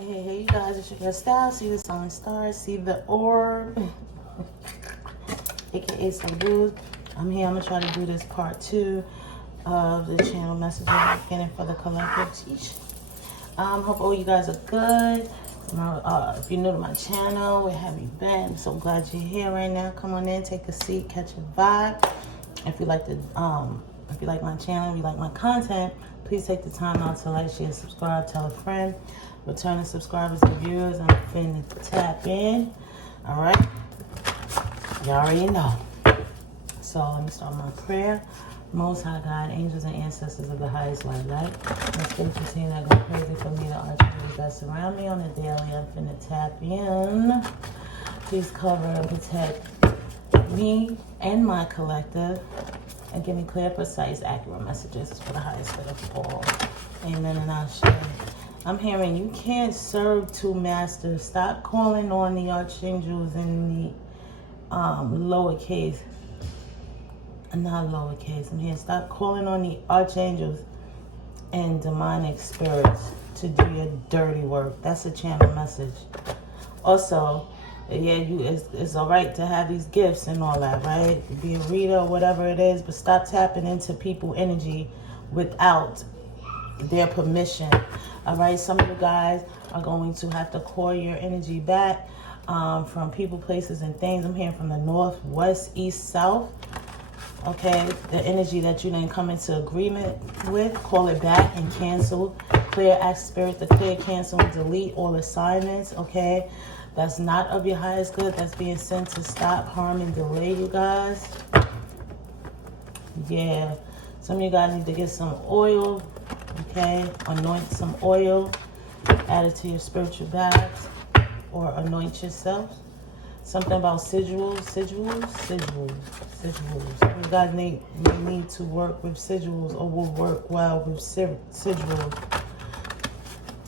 Hey, you guys, it's your girl Style. See the sun stars, see the orb, aka some dudes. I'm here. I'm gonna try to do this part 2 of the channel messages I'm getting for the collective teach. Hope all you guys are good. If you're new to my channel, where have you been? I'm so glad you're here right now. Come on in, take a seat, catch a vibe. If you like my channel, if you like my content, please take the time out to like, share, subscribe, tell a friend. Returning subscribers and viewers, I'm finna tap in. All right, you already know. So let me start my prayer. Most High God, angels and ancestors of the highest light. Let's continue to go crazy for me, the archangels that surround me on the daily. I'm finna tap in. Please cover and protect me and my collective, and give me clear, precise, accurate messages for the highest good of all. Amen and Ashe. I'm hearing you can't serve two masters. Stop calling on the archangels in the lowercase. Not lowercase. I'm hearing stop calling on the archangels and demonic spirits to do your dirty work. That's a channel message. Also, yeah, it's all right to have these gifts and all that, right? Be a reader or whatever it is, but stop tapping into people's energy without their permission. All right, some of you guys are going to have to call your energy back from people, places, and things. I'm hearing from the north, west, east, south. Okay, the energy that you didn't come into agreement with, call it back and cancel. Clear, ask spirit to clear, cancel, and delete all assignments. Okay, that's not of your highest good. That's being sent to stop, harm, and delay you guys. Yeah, some of you guys need to get some oil. Okay, anoint some oil, add it to your spiritual bags, or anoint yourself. Something about sigils. You guys may need to work with sigils, or will work well with sigils.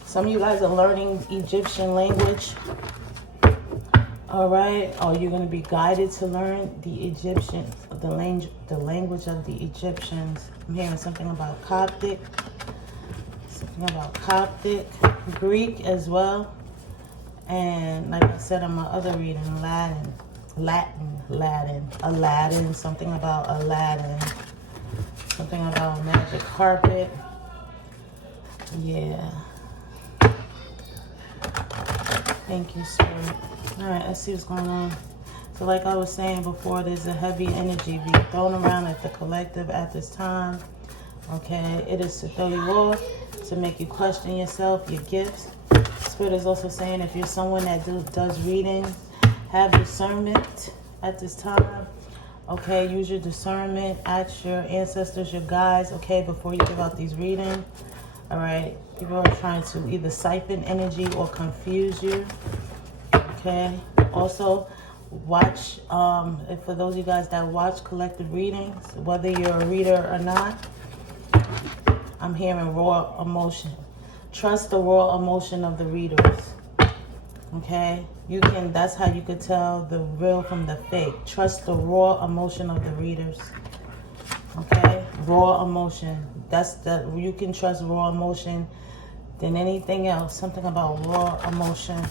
Some of you guys are learning Egyptian language. All right, or you're going to be guided to learn the Egyptian, the language of the Egyptians. I'm hearing something about Coptic. About Coptic, Greek as well, and like I said in my other reading, Aladdin, something about Aladdin, something about magic carpet. Yeah. Thank you, sir. All right, let's see what's going on. So like I was saying before, there's a heavy energy being thrown around at the collective at this time. Okay, it is to throw you off, to make you question yourself, your gifts. Spirit is also saying if you're someone that does readings, have discernment at this time. Okay, use your discernment. Ask your ancestors, your guides, okay, before you give out these readings. All right, people are trying to either siphon energy or confuse you. Okay, also watch, for those of you guys that watch collective readings, whether you're a reader or not, I'm hearing raw emotion. Trust the raw emotion of the readers. Okay? That's how you could tell the real from the fake. Trust the raw emotion of the readers. Okay? Raw emotion. You can trust raw emotion than anything else. Something about raw emotion.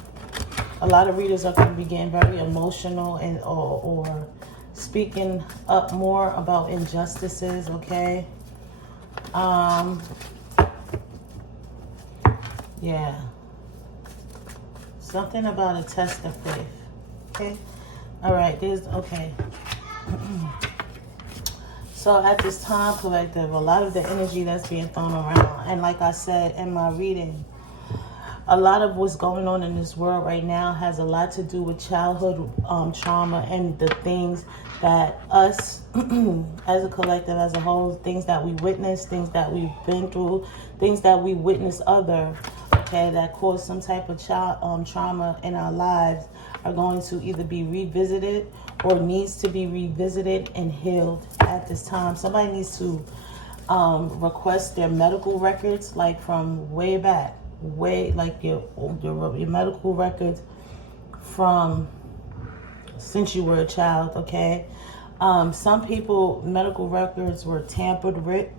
A lot of readers are going to be getting very emotional or speaking up more about injustices, okay? Yeah. Something about a test of faith. Okay? Alright, okay. So at this time, collective, a lot of the energy that's being thrown around, and like I said in my reading, a lot of what's going on in this world right now has a lot to do with childhood trauma and the things that us as a collective, as a whole, things that we witnessed, things that we've been through, things that we witnessed that cause some type of child trauma in our lives are going to either be revisited or needs to be revisited and healed at this time. Somebody needs to request their medical records, like from way back, like your medical records from since you were a child, okay? Some people medical records were tampered with,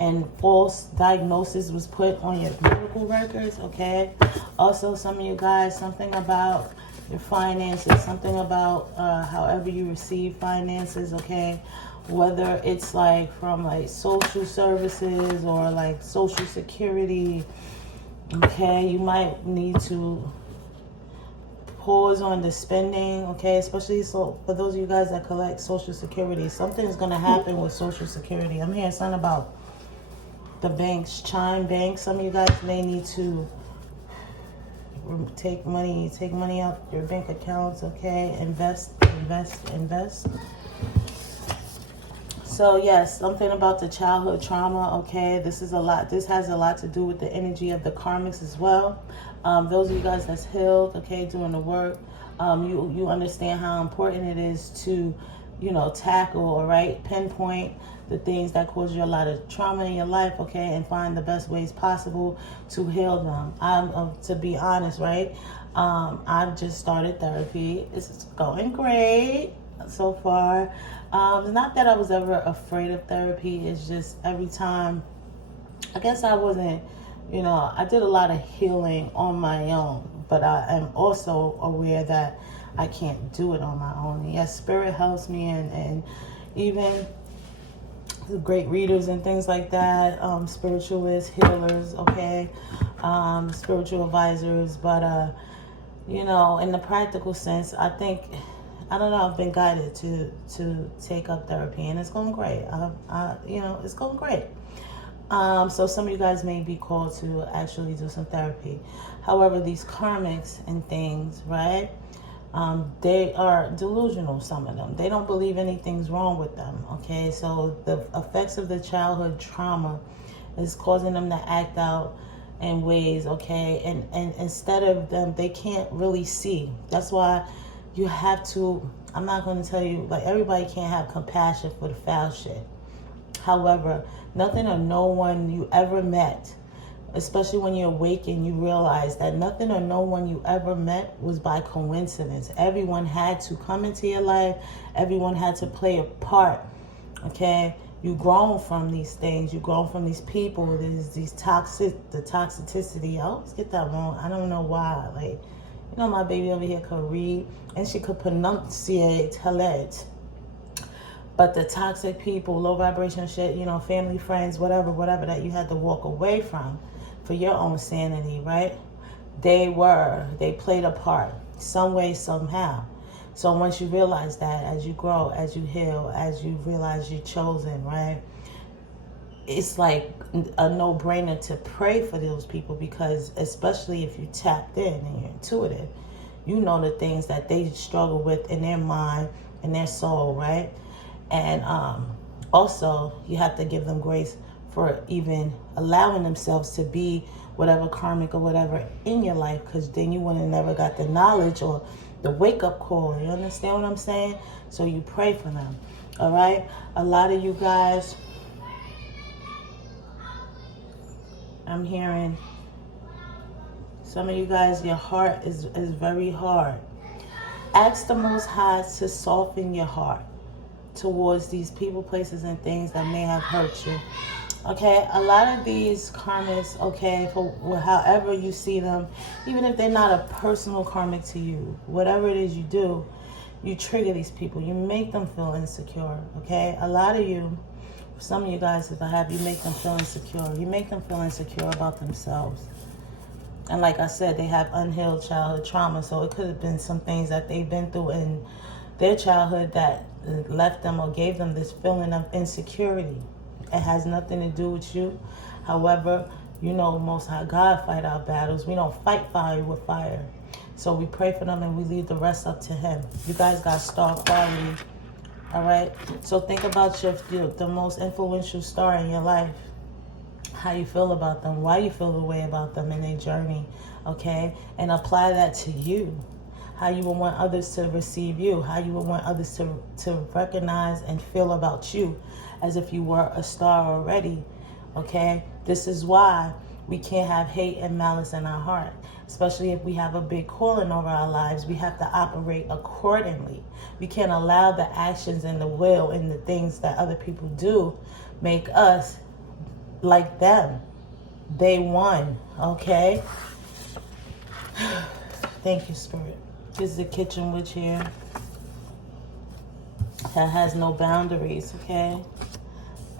and false diagnosis was put on your medical records, okay? Also, some of you guys, something about your finances, something about however you receive finances, okay? Whether it's like from like social services or like social security, okay? You might need to pause on the spending, okay? Especially so for those of you guys that collect social security, something's going to happen with social security. I'm hearing something about the banks, chime banks. Some of you guys may need to take money out your bank accounts, okay? Invest. So yes, something about the childhood trauma, okay? This has a lot to do with the energy of the karmics as well. Those of you guys that's healed, okay, doing the work, you understand how important it is to, tackle, all right, pinpoint the things that cause you a lot of trauma in your life, okay, and find the best ways possible to heal them. To be honest, right, I've just started therapy. It's going great so far. Not that I was ever afraid of therapy. It's just every time, I guess I wasn't, I did a lot of healing on my own, but I am also aware that I can't do it on my own. Yes, spirit helps me, and even great readers and things like that, spiritualists, healers, okay, spiritual advisors, but in the practical sense, I don't know, I've been guided to take up therapy, and it's going great. It's going great. So some of you guys may be called to actually do some therapy. However, these karmics and things, right? They are delusional, some of them. They don't believe anything's wrong with them, okay? So the effects of the childhood trauma is causing them to act out in ways, okay? And instead of them, they can't really see. That's why you have to, I'm not going to tell you, like, everybody can't have compassion for the foul shit. However, nothing or no one you ever met, especially when you awaken, you realize that nothing or no one you ever met was by coincidence. Everyone had to come into your life. Everyone had to play a part, okay? You've grown from these things. You've grown from these people. There's the toxicity. I always get that wrong. I don't know why. Like, my baby over here could read and she could pronunciate it. But the toxic people, low vibration shit, family, friends, whatever that you had to walk away from for your own sanity, right? They played a part some way, somehow. So once you realize that, as you grow, as you heal, as you realize you're chosen, right? It's like a no-brainer to pray for those people, because especially if you tapped in and you're intuitive, you know the things that they struggle with in their mind and their soul, right? And also, you have to give them grace for even allowing themselves to be whatever karmic or whatever in your life, because then you would have never got the knowledge or the wake-up call. You understand what I'm saying? So you pray for them, all right? A lot of you guys, I'm hearing some of you guys, your heart is very hard. Ask the Most High to soften your heart towards these people, places, and things that may have hurt you. Okay, a lot of these karmics, okay, for however you see them, even if they're not a personal karmic to you, whatever it is you do, you trigger these people. You make them feel insecure, okay? A lot of you, some of you guys, if I have, you make them feel insecure. You make them feel insecure about themselves. And like I said, they have unhealed childhood trauma, so it could have been some things that they've been through in their childhood that left them or gave them this feeling of insecurity. It has nothing to do with you. However, Most High God fight our battles. We don't fight fire with fire. So we pray for them and we leave the rest up to Him. You guys got star quality. All right? So think about the most influential star in your life. How you feel about them, why you feel the way about them in their journey, okay? And apply that to you. How you would want others to receive you, how you would want others to recognize and feel about you as if you were a star already, okay? This is why we can't have hate and malice in our heart, especially if we have a big calling over our lives. We have to operate accordingly. We can't allow the actions and the will and the things that other people do make us like them. They won, okay? Thank you, Spirit. This is the kitchen witch here that has no boundaries, okay?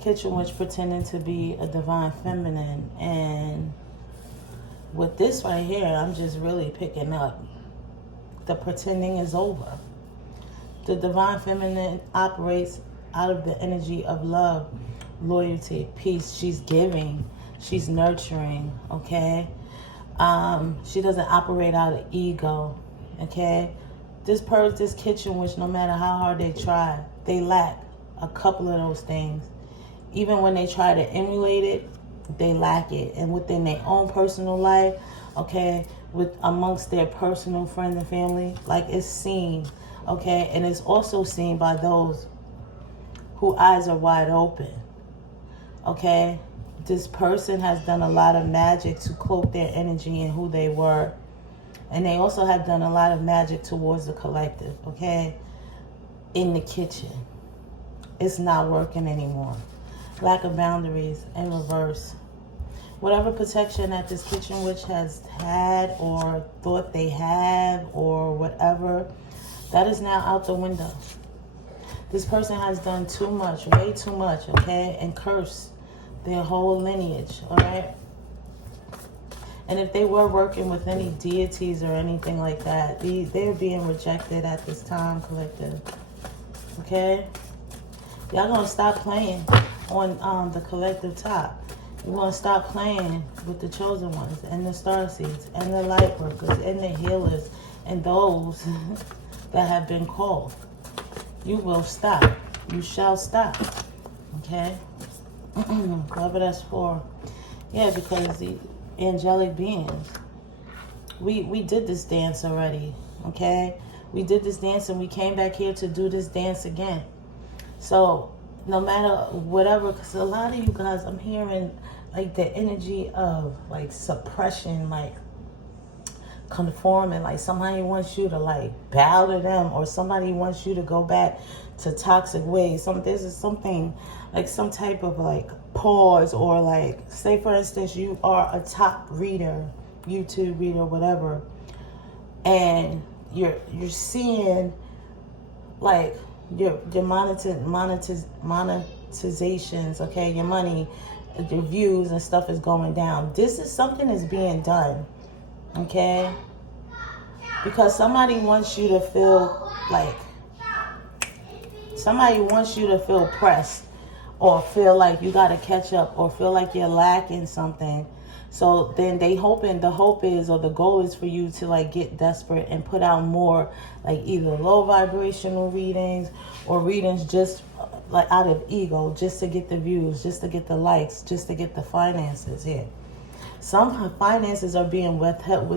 Kitchen witch pretending to be a divine feminine. And with this right here, I'm just really picking up. The pretending is over. The divine feminine operates out of the energy of love, loyalty, peace. She's giving. She's nurturing, okay? She doesn't operate out of ego, okay? This kitchen witch, no matter how hard they try, they lack a couple of those things. Even when they try to emulate it, they lack it. And within their own personal life, okay, with amongst their personal friends and family, like it's seen, okay? And it's also seen by those whose eyes are wide open, okay? This person has done a lot of magic to cloak their energy and who they were. And they also have done a lot of magic towards the collective, okay? In the kitchen. It's not working anymore. Lack of boundaries in reverse. Whatever protection that this kitchen witch has had or thought they have or whatever, that is now out the window. This person has done too much, way too much, okay? And cursed their whole lineage, all right? And if they were working with any deities or anything like that, they're being rejected at this time, collective, okay? Y'all gonna stop playing on the collective top. You're gonna stop playing with the chosen ones and the starseeds and the light workers and the healers and those that have been called. You will stop. You shall stop, okay? Whatever that's for. Yeah, because the angelic beings, we did this dance already, okay? We did this dance and we came back here to do this dance again. So no matter whatever, because a lot of you guys, I'm hearing like the energy of like suppression, like conforming, like somebody wants you to like bow to them, or somebody wants you to go back to toxic ways. This is something like some type of like pause, or like say for instance you are a top reader, YouTube reader, whatever, and you're seeing like your monetizations, okay, your money, your views and stuff is going down. This is something is being done, okay? Because somebody wants you to feel like, somebody wants you to feel pressed, or feel like you got to catch up, or feel like you're lacking something. So then the hope is, or the goal is for you to like get desperate and put out more like either low vibrational readings or readings just like out of ego, just to get the views, just to get the likes, just to get the finances here. Some finances are being withheld.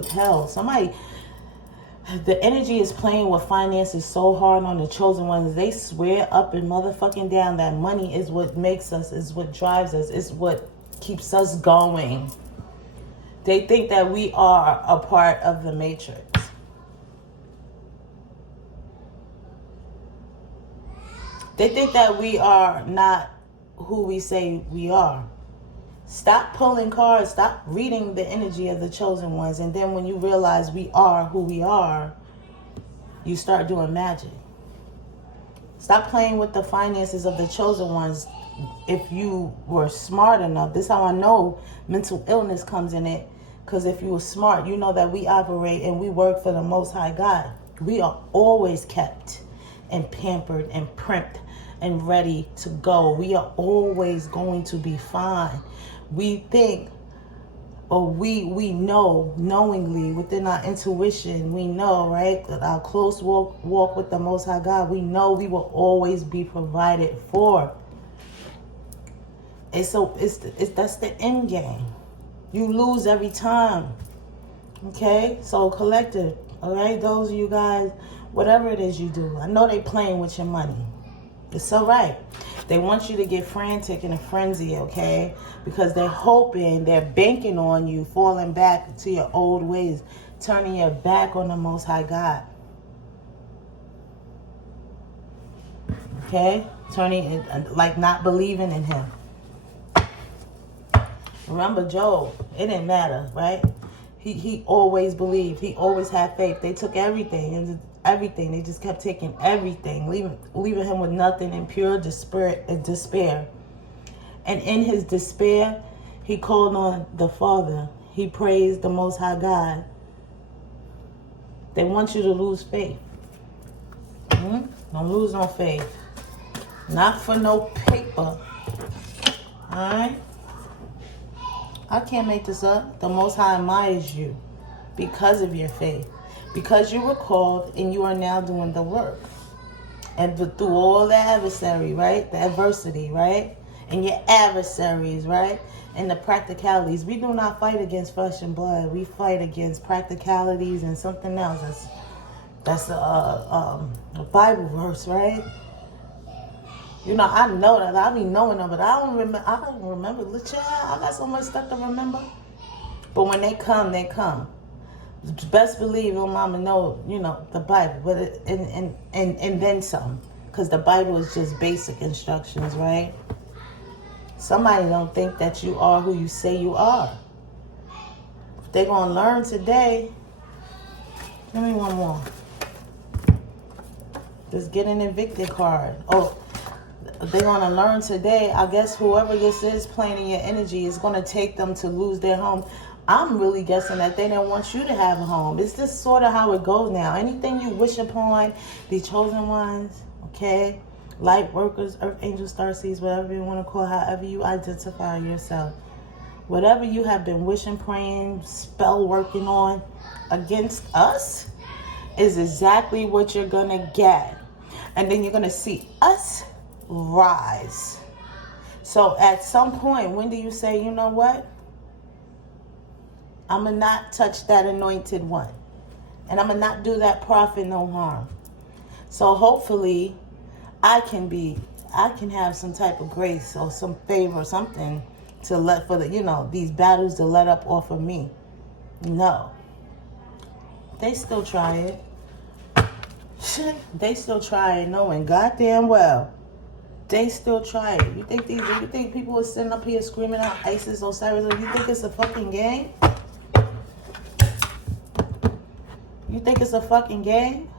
The energy is playing with finances so hard on the chosen ones. They swear up and motherfucking down that money is what makes us, is what drives us, is what keeps us going. They think that we are a part of the matrix. They think that we are not who we say we are. Stop pulling cards. Stop reading the energy of the chosen ones. And then when you realize we are who we are, you start doing magic. Stop playing with the finances of the chosen ones. If you were smart enough, this is how I know mental illness comes in it. Because if you were smart, you know that we operate and we work for the Most High God. We are always kept and pampered and primped and ready to go. We are always going to be fine. We think, or we know knowingly within our intuition, we know, right, that our close walk with the Most High God, we know we will always be provided for. And so that's the end game. You lose every time. Okay? So collective, all right? Those of you guys, whatever it is you do, I know they playing with your money. It's all right. They want you to get frantic in a frenzy, okay? Because they're hoping, they're banking on you falling back to your old ways, turning your back on the Most High God. Okay? Turning, like not believing in Him. Remember Job, it didn't matter, right? He always believed. He always had faith. They took everything, and everything. They just kept taking everything, leaving him with nothing in pure despair. And in his despair, he called on the Father. He praised the Most High God. They want you to lose faith. Don't lose no faith. Not for no paper. Alright? I can't make this up. The Most High admires you because of your faith. Because you were called and you are now doing the work. And through all the adversary, right? The adversity, right? And your adversaries, right? And the practicalities. We do not fight against flesh and blood. We fight against practicalities and something else. That's a Bible verse, right? You know, I know that. I be knowing them, but I don't remember. I got so much stuff to remember. But when they come, they come. Best believe your mama know, you know, the Bible, but and then some. Because the Bible is just basic instructions, right? Somebody don't think that you are who you say you are. If they're going to learn today, give me one more. Just get an evicted card. Oh, they're going to learn today. I guess whoever this is playing in your energy is going to take them to lose their home. I'm really guessing that they don't want you to have a home. It's just sort of how it goes now. Anything you wish upon, the chosen ones, okay? Light workers, earth angels, starseeds, whatever you want to call, however you identify yourself. Whatever you have been wishing, praying, spell working on against us is exactly what you're going to get. And then you're going to see us rise. So at some point, when do you say, you know what? I'm going to not touch that anointed one. And I'm going to not do that prophet no harm. So hopefully I can have some type of grace or some favor or something to let for the, you know, these battles to let up off of me. No. They still try it. They still try it knowing goddamn well. They still try it. You think people are sitting up here screaming out ISIS, Osiris? You think it's a fucking game? You think it's a fucking game?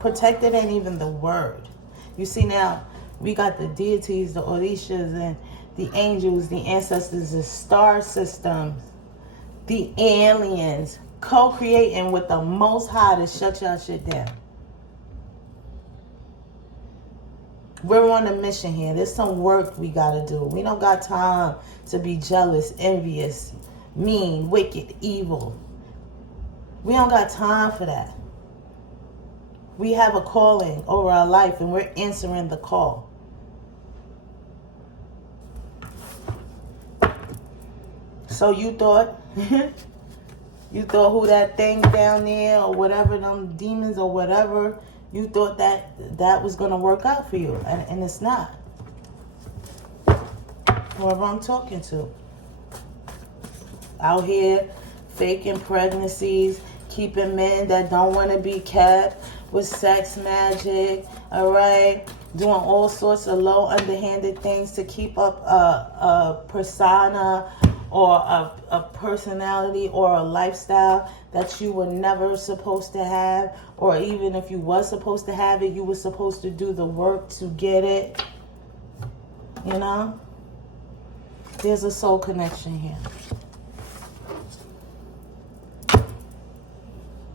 Protected ain't even the word. You see now, we got the deities, the Orishas, and the angels, the ancestors, the star systems, the aliens, co-creating with the Most High to shut y'all shit down. We're on a mission here. There's some work we gotta do. We don't got time to be jealous, envious, mean, wicked, evil. We don't got time for that. We have a calling over our life and we're answering the call. So you thought who that thing down there or whatever, them demons or whatever, you thought that was going to work out for you. And it's not. Whoever I'm talking to. Out here faking pregnancies, keeping men that don't want to be kept, with sex magic, all right? Doing all sorts of low, underhanded things to keep up a persona or a personality or a lifestyle that you were never supposed to have. Or even if you was supposed to have it, you were supposed to do the work to get it. You know? There's a soul connection here.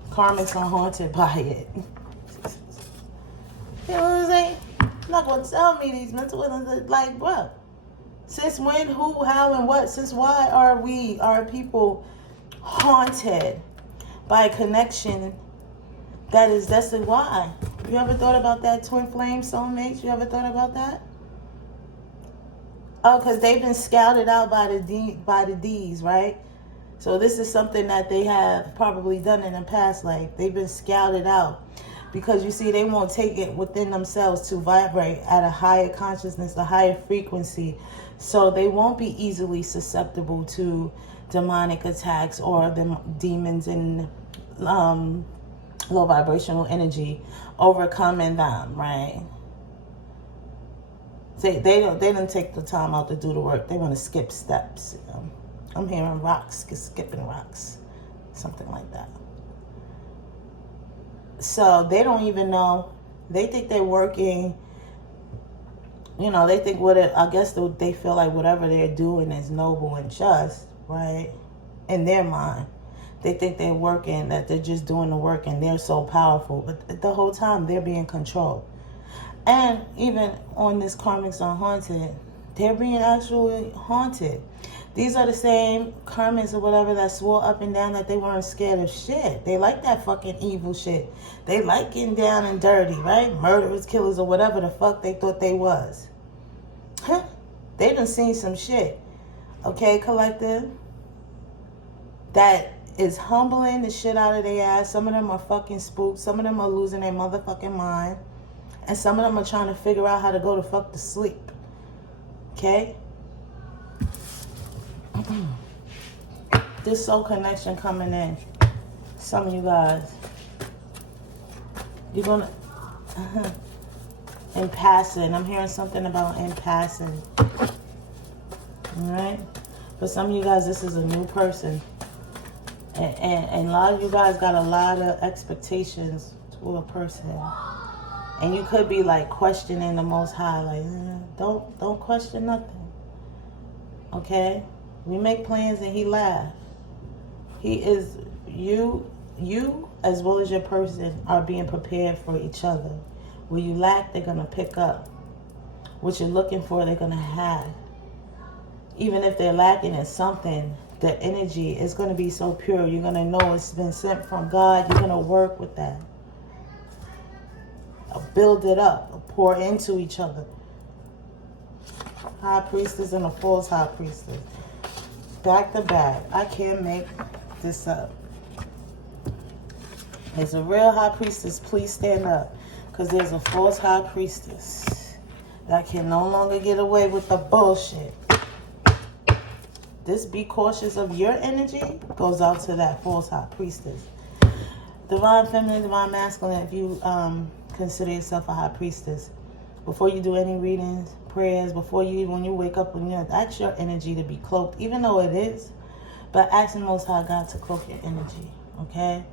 Karmics are haunted by it. You know what I'm saying? You're not going to tell me these mental illnesses. Like, bro, since when, who, how, and what? Since why are people haunted by a connection that is destined? Why? You ever thought about that twin flame soulmates? You ever thought about that? Oh, because they've been scouted out by the D's, right? So this is something that they have probably done in the past life. They've been scouted out. Because you see, they won't take it within themselves to vibrate at a higher consciousness, a higher frequency. So they won't be easily susceptible to demonic attacks or the demons and low vibrational energy overcoming them, right? They don't take the time out to do the work. They want to skip steps. I'm hearing rocks, skipping rocks, something like that. So they don't even know. They think they're working. They think I guess they feel like whatever they're doing is noble and just, right? In their mind, they think they're working, that they're just doing the work, and they're so powerful. But the whole time they're being controlled. And even on this Karmics Unhaunted, they're being actually haunted. These are the same karmics or whatever that swore up and down that they weren't scared of shit. They like that fucking evil shit. They like getting down and dirty, right? Murderers, killers, or whatever the fuck they thought they was. Huh? They done seen some shit. Okay, collective? That is humbling the shit out of their ass. Some of them are fucking spooked. Some of them are losing their motherfucking mind. And some of them are trying to figure out how to go to fuck to sleep. Okay? This soul connection coming in. Some of you guys. You're gonna... in passing. I'm hearing something about in passing. Alright? For some of you guys, this is a new person. And a lot of you guys got a lot of expectations to a person. And you could be like questioning the Most High. Like, don't question nothing. Okay? We make plans and he laughs. He is, you as well as your person are being prepared for each other. Where you lack, they're going to pick up. What you're looking for, they're going to have. Even if they're lacking in something, the energy is going to be so pure. You're going to know it's been sent from God. You're going to work with that. Build it up. Pour into each other. High priestess and a false high priestess. Back to back. I can't make this up. There's a real high priestess. Please stand up. Because there's a false high priestess that can no longer get away with the bullshit. This be cautious of your energy goes out to that false high priestess. Divine feminine, divine masculine, if you consider yourself a high priestess, before you do any readings, prayers, when you wake up, ask your energy to be cloaked, even though it is, but ask the Most High God to cloak your energy, okay?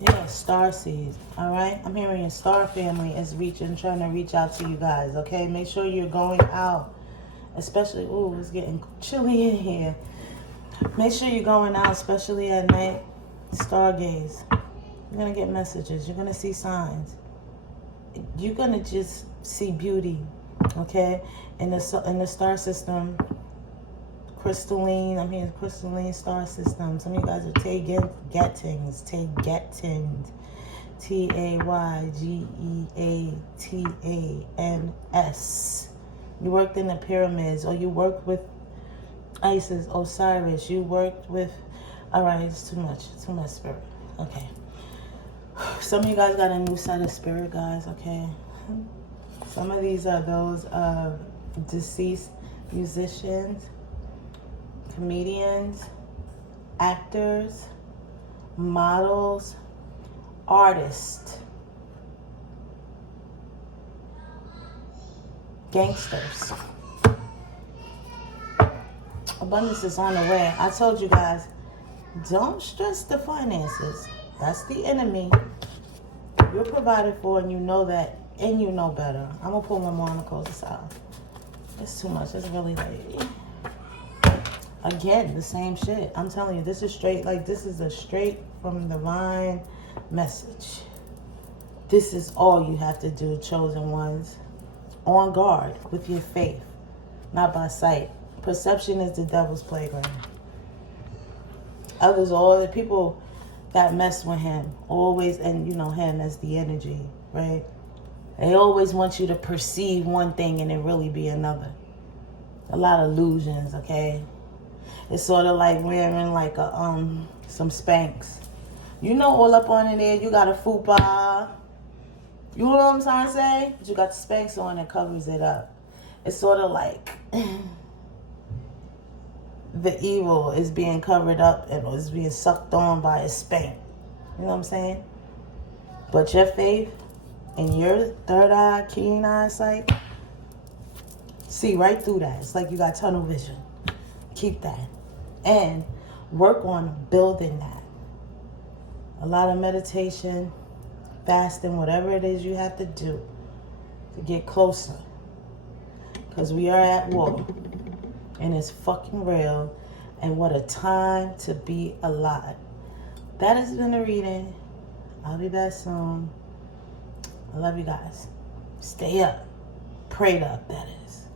Yeah, star seeds, all right? I'm hearing your star family is trying to reach out to you guys, okay? Make sure you're going out, especially, ooh, it's getting chilly in here. Make sure you're going out, especially at night. Stargaze. You're going to get messages. You're going to see signs. You're going to just see beauty, okay? In the star system, crystalline, I'm hearing crystalline star system. Some of you guys are Taygettans. Taygeatans. You worked in the pyramids, or you worked with Isis, Osiris. You worked with... Alright, it's too much spirit. Okay. Some of you guys got a new set of spirit, guys, okay? Some of these are those deceased musicians, comedians, actors, models, artists, gangsters. Abundance is on the way. I told you guys, don't stress the finances. That's the enemy. You're provided for, and you know that, and you know better. I'm going to pull my monocles aside. It's too much. It's really late. Again, the same shit. I'm telling you, this is straight, this is a straight from divine message. This is all you have to do, chosen ones. On guard with your faith, not by sight. Perception is the devil's playground. Others, all the people that mess with him, always, and him as the energy, right? They always want you to perceive one thing and it really be another. A lot of illusions, okay? It's sort of like wearing some Spanx. All up on in there, you got a fupa. You know what I'm trying to say? But you got the Spanx on that covers it up. It's sort of like the evil is being covered up and is being sucked on by a Spank. You know what I'm saying? But your faith and your third eye, keen eyesight, See right through that. It's like you got tunnel vision. Keep that. And work on building that. A lot of meditation, fasting, whatever it is you have to do to get closer. Because we are at war. And it's fucking real. And what a time to be alive. That has been a reading. I'll be back soon. I love you guys. Stay up. Prayed up, that is.